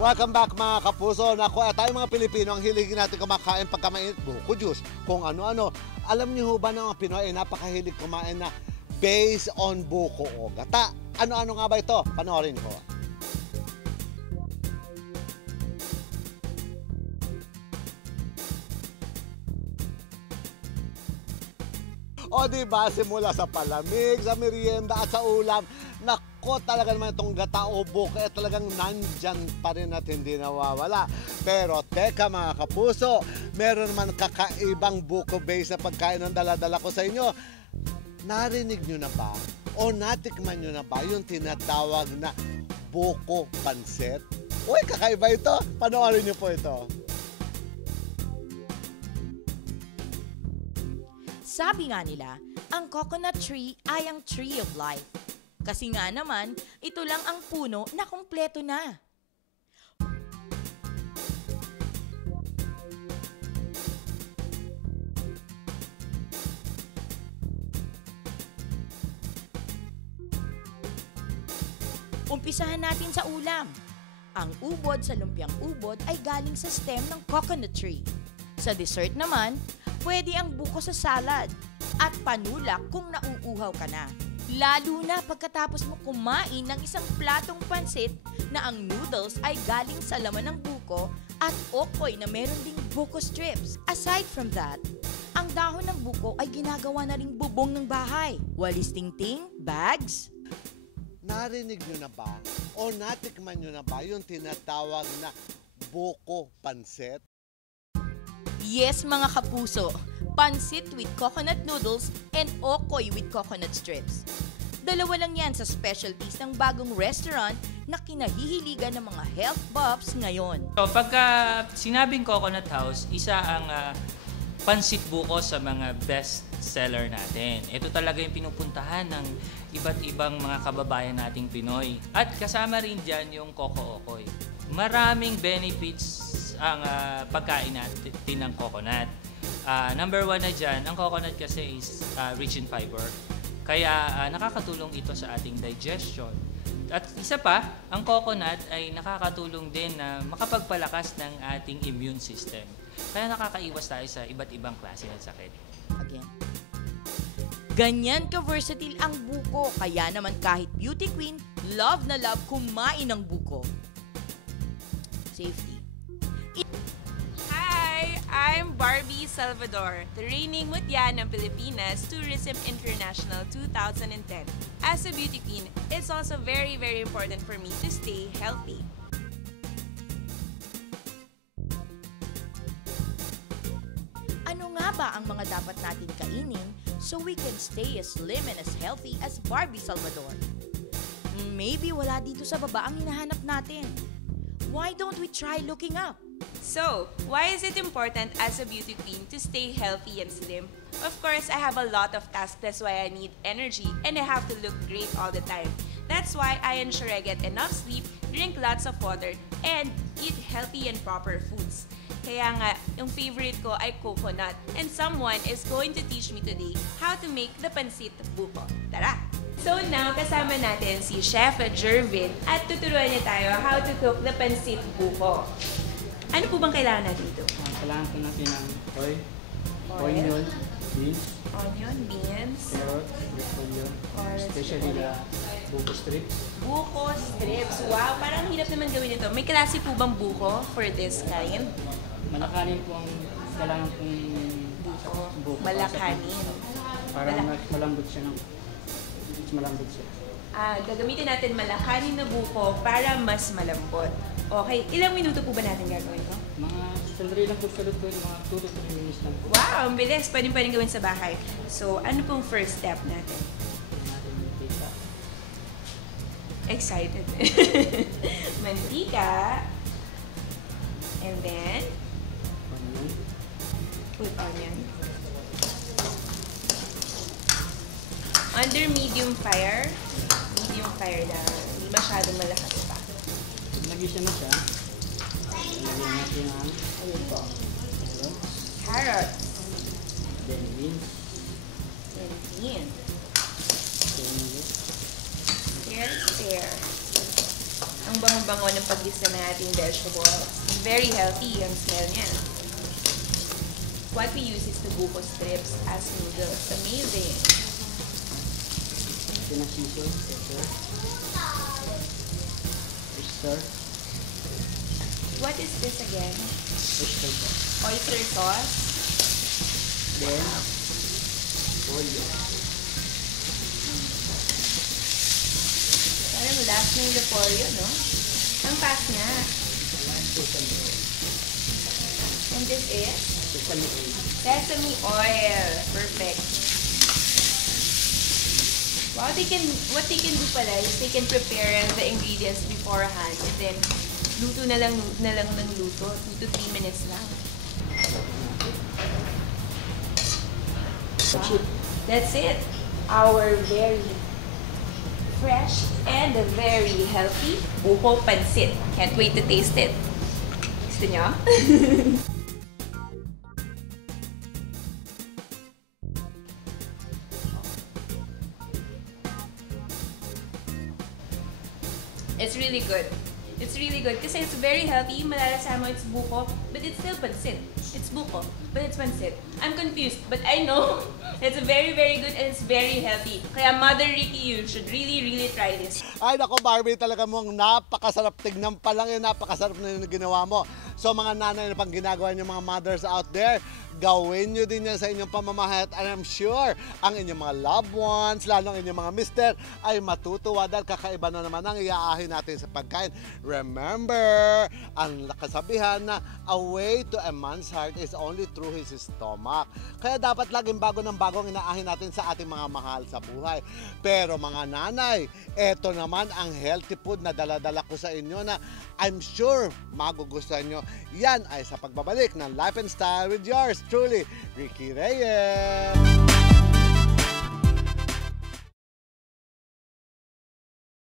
Welcome back mga kapuso. Naku, tayo mga Pilipino, ang hilig natin kumakain pagka mainit, buko juice, kung ano-ano. Alam niyo ba na mga Pinoy ay napakahilig kumain na based on buko o gata? Ano-ano nga ba ito? Panoorin ko. O diba, simula sa palamig, sa merienda at sa ulam, nako talaga naman itong gata o buko talagang nandyan pa rin at hindi nawawala. Pero teka mga kapuso, meron naman kakaibang buko base na pagkain ng dala-dala ko sa inyo. Narinig nyo na ba o natikman nyo na ba yung tinatawag na buko pansit? Uy, kakaiba ito. Panoorin nyo po ito. Sabi nga nila, ang coconut tree ay ang tree of life. Kasi nga naman, ito lang ang puno na kumpleto na. Umpisahan natin sa ulam. Ang ubod sa lumpiang ubod ay galing sa stem ng coconut tree. Sa dessert naman, pwede ang buko sa salad at panulak kung nauuhaw ka na. Lalo na pagkatapos mo kumain ng isang platong pansit na ang noodles ay galing sa laman ng buko at okoy na meron ding buko strips. Aside from that, ang dahon ng buko ay ginagawa na ring bubong ng bahay. Walis tingting, bags. Narinig nyo na ba o natikman nyo na ba yung tinatawag na buko pansit? Yes mga kapuso, pansit with coconut noodles and okoy with coconut strips. Dalawa lang yan sa specialties ng bagong restaurant na kinahihiligan ng mga health buffs ngayon. So pagka sinabing Coconut House, isa ang pansit buko sa mga best seller natin. Ito talaga yung pinupuntahan ng iba't ibang mga kababayan nating Pinoy. At kasama rin dyan yung Coco Okoy. Maraming benefits ang pagkain natin ng coconut. Number one na dyan, ang coconut kasi is rich in fiber. Kaya nakakatulong ito sa ating digestion. At isa pa, ang coconut ay nakakatulong din na makapagpalakas ng ating immune system. Kaya nakakaiwas tayo sa iba't ibang klase ng sakit. Again. Ganyan ka-versatile ang buko, kaya naman kahit beauty queen, love na love kumain ng buko. Safety. Hi, I'm Barbie Salvador, the reigning mutya ng Pilipinas Tourism International 2010. As a beauty queen, it's also very, very important for me to stay healthy. Ano nga ba ang mga dapat natin kainin so we can stay as slim and as healthy as Barbie Salvador? Maybe wala dito sa baba ang hinahanap natin. Why don't we try looking up? So, why is it important as a beauty queen to stay healthy and slim? Of course, I have a lot of tasks, that's why I need energy and I have to look great all the time. That's why I ensure I get enough sleep, drink lots of water, and eat healthy and proper foods. Kaya nga, yung favorite ko ay coconut. And someone is going to teach me today how to make the pansit buko. Tara! So now, kasama natin si Chef Jervin at tuturuan niya tayo how to cook the pansit buko. Ano po bang kailangan natin dito? Kailangan po natin ng onion, beans, carrot, repolyo, especially the buko strips. Buko strips. Wow, parang hirap naman gawin ito. May klase po bang buko for this kind? Malakanin po ang kailangan pong buko. Malakanin. Para malambot siya ng malambot siya. Gagamitin natin malakanin na buko para mas malambot. Okay, ilang minuto po ba natin gagawin ito? Mga sandali lang po sa luto, mga 2 to 3 minutes lang po. Wow, ang bilis. Pwedeng gawin sa bahay. So, ano pong first step natin? Excited. Mantika. And then, Onion. put onion. Under medium fire. Medium fire lang. Hindi masyadong malakas pa. Nag-isa na siya. Lagyan natin ang Carrot. then beans. And beans. Then Stir. Ang Ang bango-bango ng paggisa ng ating vegetables. Very healthy ang smell niya. What we use is the buko strips as noodles. Amazing. Pinasisyo, pepper, oyster, What is this again? oyster po. Oyster sauce. Then, oil. Parang last na yung repolyo, no? Ang fast niya. Sesame oil. And this is Sesame oil. sesame oil. Perfect. Wow, what they can do pala is they can prepare the ingredients beforehand and then luto na lang ng luto. 2 to 3 minutes lang. That's it. That's it. Our very fresh and very healthy buko pansit. Can't wait to taste it. Gusto nyo? It's really good. It's really good kasi it's very healthy. Malalasahan mo it's buko, but it's still pansit. It's buko, but it's pansit. I'm confused, but I know it's very, very good and it's very healthy. Kaya Mother Ricky, you should really, really try this. Ay nako Barbie, talaga mong napakasarap tignan pa lang yun, napakasarap na yung ginawa mo. So mga nanay na pang ginagawa niyo mga mothers out there, gawin nyo din yan sa inyong pamamahay at I'm sure ang inyong mga loved ones, lalo ang inyong mga mister, ay matutuwa dahil kakaiba na naman ang iaahin natin sa pagkain. Remember, ang kasabihan na a way to a man's heart is only through his stomach. Kaya dapat laging bago ng bago ang inaahin natin sa ating mga mahal sa buhay. Pero mga nanay, eto naman ang healthy food na dala-dala ko sa inyo na I'm sure magugustuhan nyo. Yan ay sa pagbabalik ng Life and Style with yours truly, Ricky Reyes.